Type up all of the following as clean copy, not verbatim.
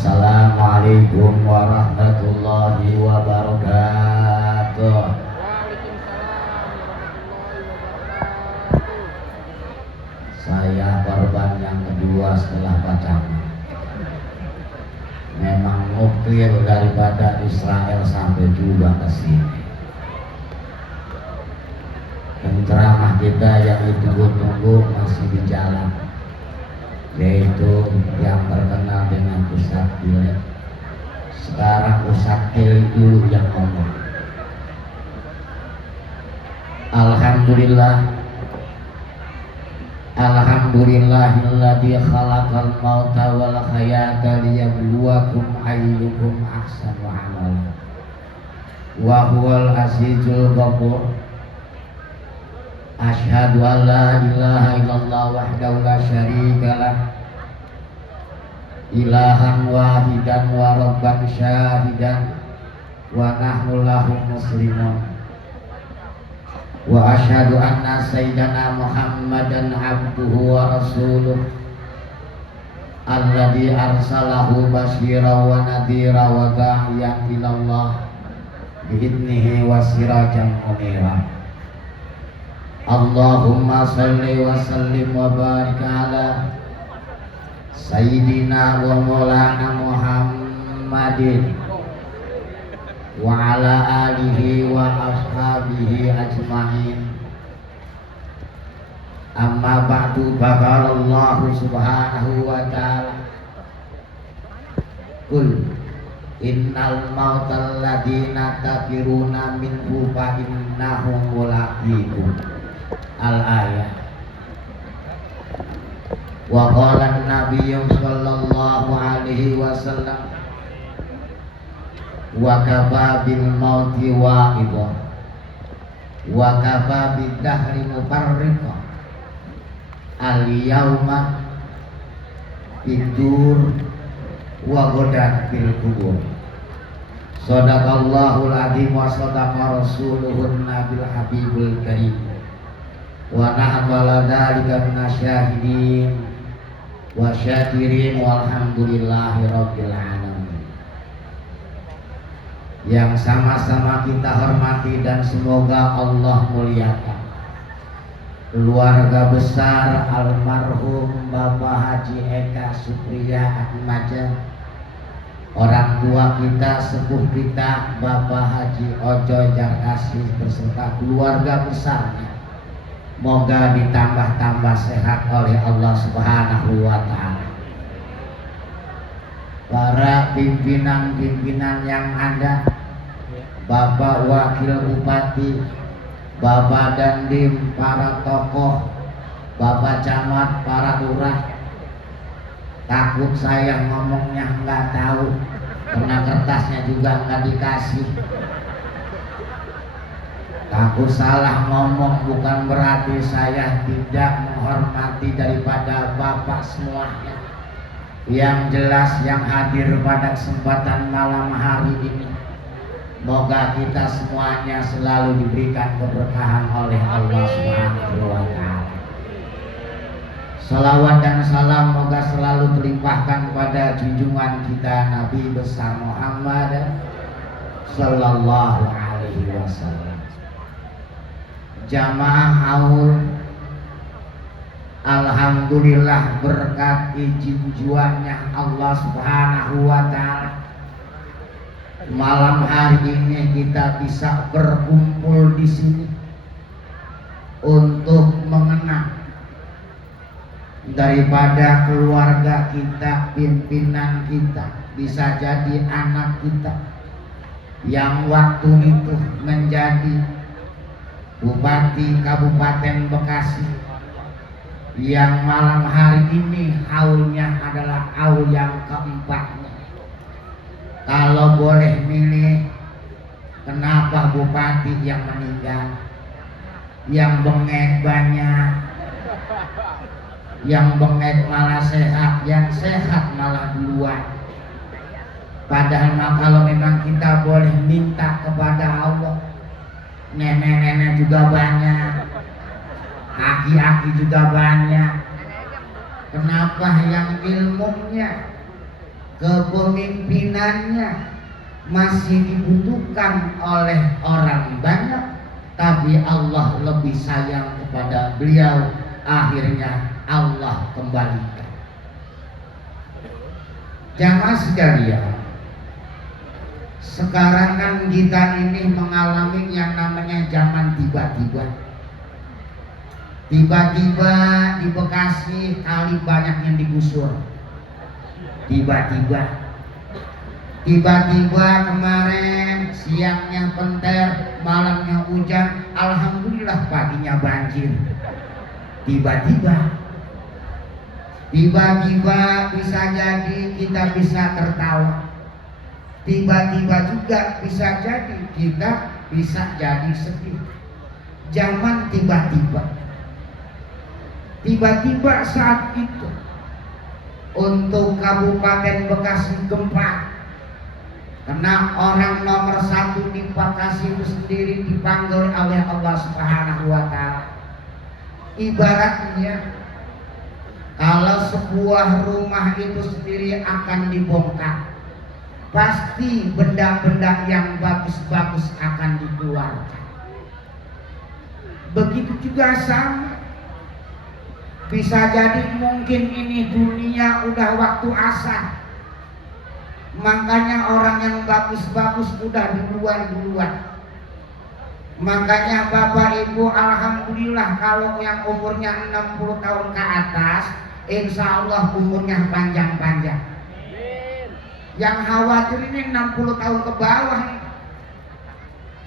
Assalamualaikum warahmatullahi wabarakatuh. Saya korban yang kedua setelah pacaran. Memang nuklir daripada Israel sampai juga ke sini. Dan ceramah kita yang ditunggu-tunggu masih di jalan, yaitu yang terkenal dengan Ustadz Bilek. Sekarang Ustadz Bilek dulu yang ngomong. Alhamdulillahilladzi khalaqal mauta wal hayata liyabluwakum ayyukum ahsanu amala wa huwal azizul ghafur. Asyhadu an la ilaha illallah wahdahu la syarikalah ilahan wahidan wa rabban syahidan wa nahnu lahu muslimun. Wa asyhadu anna sayyidana Muhammadan abduhu wa rasuluh alladzi arsalahu basyira wa nadhira wa da'iyan ilallah bi'idnihi wa sirajan munira. Allahumma salli wa sallim wa barik ala sayyidina wa maulana Muhammadin wa ala alihi wa ashabihi ajma'in. Amma ba'du, bakarallahu subhanahu wa ta'ala qul innal mautal ladina tafiruna minhu fa innahum mulaqikum. Al-ayat. Wa qala an-nabiyyu sallallahu alaihi wasallam wa kafa bil mauti wa'idha wa kafa bid dahri mufarriqa al-yawma bidur wa ghadan bil qubur. Shadaqallahul azim wa shadaqa rasuluhun nabil habibul karim wa nahbala dzalika minasyahidin wa syakirin walhamdulillahi rabbil alamin. Yang sama-sama kita hormati dan semoga Allah muliakan keluarga besar almarhum Bapak Haji Eka Supriya Atmaja, orang tua kita, sepuh kita Bapak Haji Ojo Jarkasih beserta keluarga besarnya. Moga ditambah-tambah sehat oleh Allah Subhanahu wa ta'ala. Para pimpinan-pimpinan yang ada, Bapak Wakil Bupati, Bapak Dandim, para tokoh, Bapak Camat, para lurah. Takut saya ngomongnya nggak tahu, karena kertasnya juga nggak dikasih. Takut salah ngomong, bukan berarti saya tidak menghormati daripada Bapak semuanya. Yang jelas yang hadir pada kesempatan malam hari ini, moga kita semuanya selalu diberikan keberkahan oleh Allah Subhanahu wa ta'ala. Salawat dan salam moga selalu terlimpahkan pada junjungan kita Nabi besar Muhammad sallallahu alaihi wasallam. Jamaah haul, alhamdulillah berkat izin juanya Allah Subhanahu wa ta'ala, malam hari ini kita bisa berkumpul di sini untuk mengenang daripada keluarga kita, pimpinan kita, bisa jadi anak kita yang waktu itu menjadi Bupati Kabupaten Bekasi, yang malam hari ini haulnya adalah haul yang keempatnya. Kalau boleh milih, kenapa Bupati yang meninggal? Yang bengek banyak, yang bengek malah sehat, yang sehat malah duluan. Padahal kalau memang kita boleh minta kepada Allah, nenek-nenek juga banyak, aki-aki juga banyak. Kenapa yang ilmunya kepemimpinannya masih dibutuhkan oleh orang banyak, tapi Allah lebih sayang kepada beliau. Akhirnya Allah kembalikan. Jamaah sekalian, sekarang kan kita ini mengalami yang namanya zaman tiba-tiba. Tiba-tiba di Bekasi kali banyak yang digusur. Tiba-tiba kemarin siangnya penter, malamnya hujan, alhamdulillah paginya banjir. Tiba-tiba bisa jadi kita bisa tertawa. Tiba-tiba juga bisa jadi kita bisa jadi sedih. Zaman tiba-tiba saat itu untuk Kabupaten Bekasi gempa, karena orang nomor 1 di Bekasi itu sendiri dipanggil oleh Allah Subhanahu wa Ta'ala. Ibaratnya kalau sebuah rumah itu sendiri akan dibongkar, pasti benda-benda yang bagus-bagus akan dikeluarkan. Begitu juga sama, bisa jadi mungkin ini dunia udah waktu asar, makanya orang yang bagus-bagus udah duluan. Makanya Bapak Ibu, alhamdulillah kalau yang umurnya 60 tahun ke atas, insya Allah umurnya panjang-panjang. Yang khawatir ini 60 tahun ke bawah,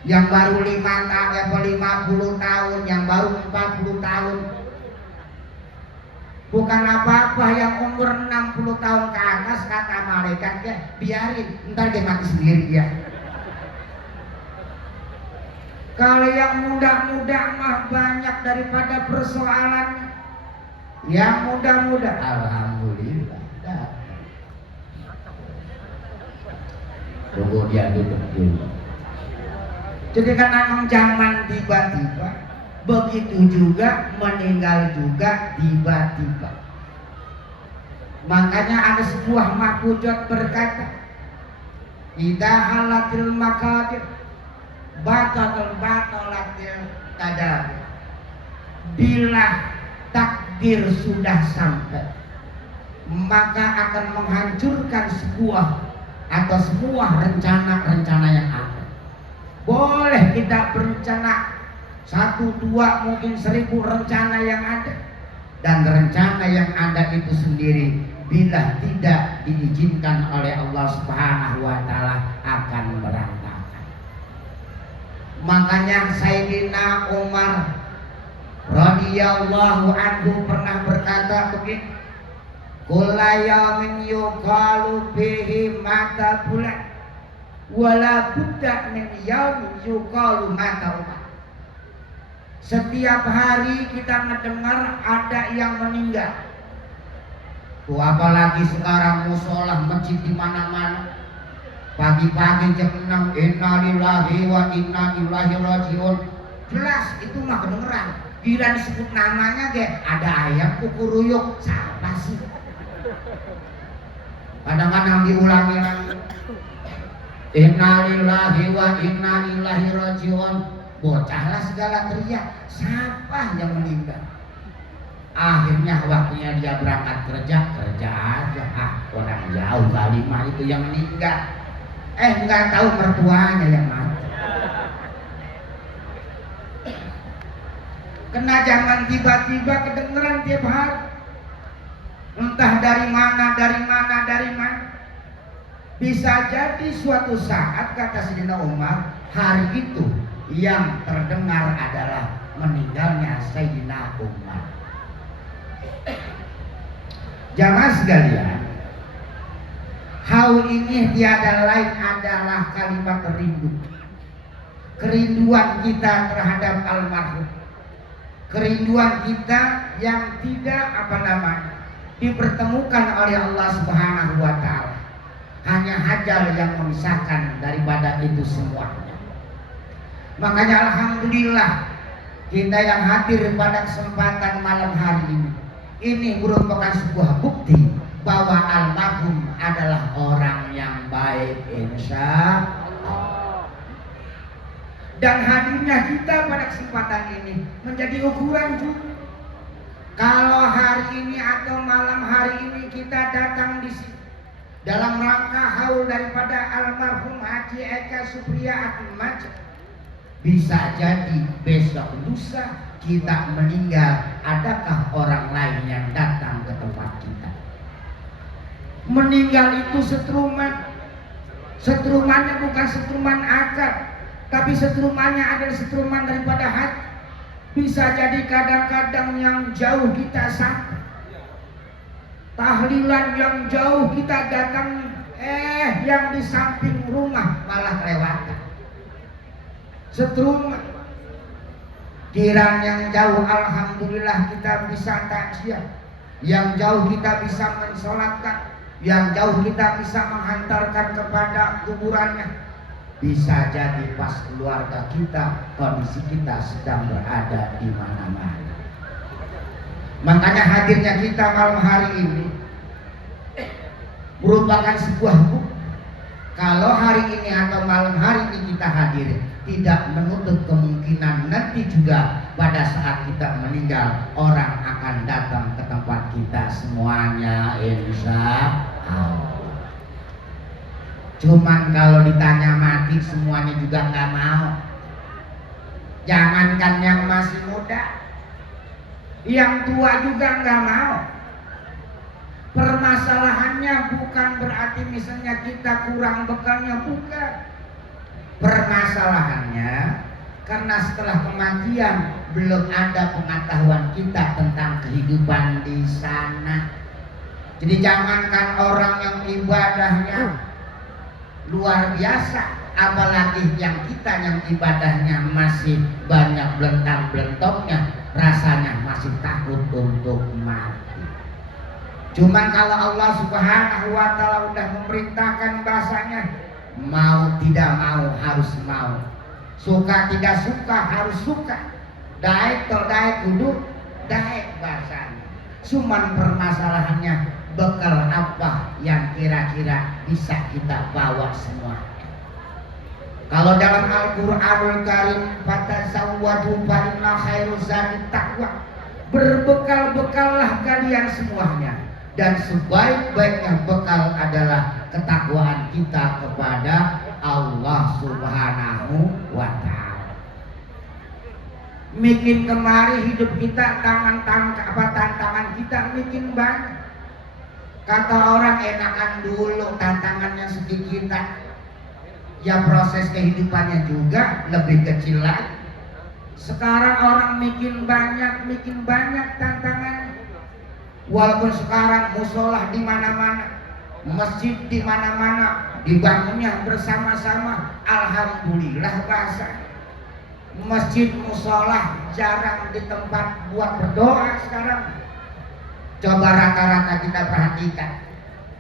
yang baru 50 tahun, yang baru 40 tahun. Bukan apa-apa, yang umur 60 tahun ke atas kata malaikat, ya biarin, ntar dia mati sendiri dia. Kalau yang muda-muda mah banyak daripada persoalannya. Yang muda-muda alhamdulillah. Tunggu dia duduk dulu. Jadi kan memang zaman tiba-tiba, begitu juga meninggal juga tiba-tiba. Makanya ada sebuah mahfuzat berkata, idza halatil maqadir batalatil qadar. Bila takdir sudah sampai, maka akan menghancurkan sebuah atau semua rencana-rencana yang ada. Boleh kita berencana 1, 2, mungkin 1000 rencana yang ada, dan rencana yang ada itu sendiri bila tidak diizinkan oleh Allah Subhanahu wa Ta'ala akan berantakan. Makanya Sayyidina Umar radhiyallahu anhu pernah berkata begini, kulla yaumin yuqalu bihi mata fulan wala budda min yaumin yuqalu mata Umar. Setiap hari kita mendengar ada yang meninggal. Tuh apalagi sekarang musola masjid di mana-mana. Pagi-pagi jam 6 innalillahi wa inna ilaihi rajiun. Jelas itu mah kedengeran. Bila disebut namanya ada ayam kukuruyuk, siapa sih? Kadang-kadang diulangi lagi. Innalillahi wa inna ilaihi rajiun. Bocahlah segala teriak, siapa yang meninggal? Akhirnya waktunya dia berangkat kerja aja. Orang jauh kali mah itu yang meninggal. Nggak tahu mertuanya yang mati. Kena jangan tiba-tiba kedengeran tiap hari. Entah dari mana. Bisa jadi suatu saat, kata Sayyidina Umar, hari itu yang terdengar adalah meninggalnya Sayyidina Umar. Jamaah sekalian, hal ini tiada lain adalah kalimat rindu. Kerinduan kita terhadap almarhum. Kerinduan kita yang tidak dipertemukan oleh Allah Subhanahu wa Ta'ala. Hanya ajal yang memisahkan daripada itu semuanya. Makanya alhamdulillah kita yang hadir pada kesempatan malam hari ini merupakan sebuah bukti bahwa almarhum adalah orang Dan hadirnya kita pada kesempatan ini menjadi ukuran juga. Kalau hari ini atau malam hari ini kita datang di sini dalam rangka haul daripada almarhum Haji Eka Supriya Atmaja, bisa jadi besok lusa kita meninggal, adakah orang lain yang datang ke tempat kita? Meninggal itu setruman. Setrumannya bukan setruman akar, tapi setrumannya adalah setruman daripada hati. Bisa jadi kadang-kadang yang jauh kita sampai, tahlilan yang jauh kita datang, yang di samping rumah malah kelewatan. Setruman. Jiran yang jauh alhamdulillah kita bisa takziah, yang jauh kita bisa mensolatkan, yang jauh kita bisa menghantarkan kepada kuburannya. Bisa jadi pas keluarga kita, kondisi kita sedang berada di mana-mana. Makanya hadirnya kita malam hari ini merupakan sebuah bukti. Kalau hari ini atau malam hari ini kita hadir, tidak menutup kemungkinan nanti juga pada saat kita meninggal, orang akan datang ke tempat kita semuanya, insya Allah. Cuman kalau ditanya mati semuanya juga nggak mau. Jangankan yang masih muda, yang tua juga nggak mau. Permasalahannya bukan berarti misalnya kita kurang bekalnya, bukan. Permasalahannya karena setelah kematian belum ada pengetahuan kita tentang kehidupan di sana. Jadi jangankan orang yang ibadahnya luar biasa, apalagi yang kita yang ibadahnya masih banyak belentang-belentoknya, rasanya masih takut untuk mati. Cuman kalau Allah Subhanahu wa Ta'ala udah memerintahkan bahasanya, mau tidak mau harus mau, suka tidak suka harus suka, daek atau daek kudu daek bahasanya. Cuman permasalahannya bekal apa yang kira-kira bisa kita bawa semua. Kalau dalam Al-Qur'anul Karim, fatazawwadu fa inna khairu zadi taqwa, berbekal-bekallah kalian semuanya, dan sebaik-baiknya bekal adalah ketakwaan kita kepada Allah Subhanahu wa Ta'ala. Makin kemari hidup kita tantangan kita makin banyak. Kata orang enakan dulu tantangannya sedikitan, ya proses kehidupannya juga lebih kecil lagi. Sekarang orang makin banyak tantangan. Walaupun sekarang musola di mana-mana, masjid di mana-mana, dibangunnya bersama-sama, alhamdulillah bahasa. Masjid musola jarang di tempat buat berdoa sekarang. Coba rata-rata kita perhatikan,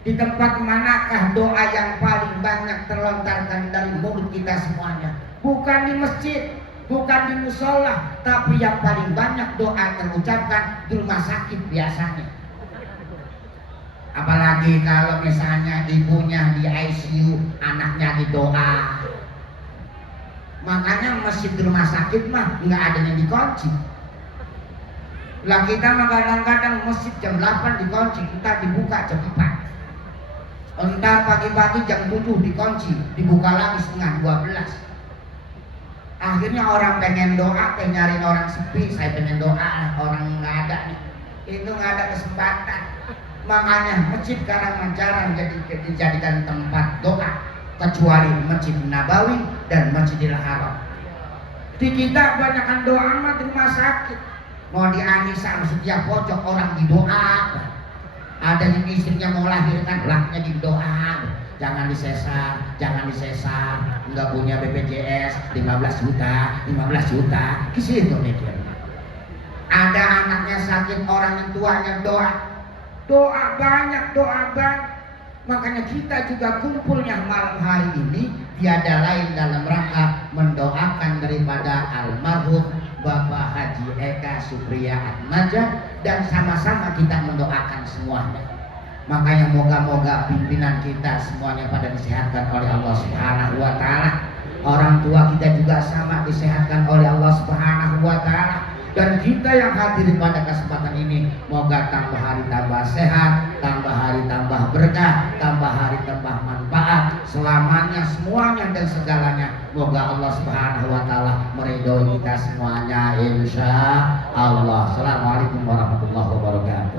di tempat manakah doa yang paling banyak terlontarkan dari mulut kita semuanya? Bukan di masjid, bukan di musola, tapi yang paling banyak doa terucapkan di rumah sakit biasanya. Apalagi kalau misalnya ibunya di ICU, anaknya di doa. Makanya masjid di rumah sakit mah nggak ada yang dikunci. Lah kita mah kadang-kadang masjid jam 8 dikunci, kita dibuka jam 4. Entar pagi-pagi jam 7 dikunci, dibuka lagi setengah 12. Akhirnya orang pengen doa, nyari orang sepi, saya pengen doa, orang nggak ada nih. Itu nggak ada kesempatan. Makanya masjid kadang jarang dijadikan tempat doa, kecuali Masjid Nabawi dan Masjidil Haram. Di kita banyakkan doa mah di rumah sakit. Mau di Anissa setiap pojok orang didoa. Ada yang istrinya mau lahirkan, lahirnya didoa. Jangan disesar, nggak punya BPJS 15 juta, kesitu mikirnya. Ada anaknya sakit, orang yang tuanya doa banyak. Makanya kita juga kumpulnya malam hari ini tiada lain dalam rangka mendoakan daripada almarhum Bapak Haji Eka Supriya Atmaja, dan sama-sama kita mendoakan semuanya. Makanya moga-moga pimpinan kita semuanya pada disehatkan oleh Allah Subhanahu wa Ta'ala. orang tua kita juga sama disehatkan oleh Allah Subhanahu wa taala. Dan kita yang hadir pada kesempatan ini, moga tambah hari tambah sehat, tambah hari tambah berkah, tambah hari tambah manfaat, selamanya semuanya dan segalanya. Moga Allah Subhanahu wa taala meridhoi kita semuanya insya Allah. Assalamualaikum warahmatullahi wabarakatuh.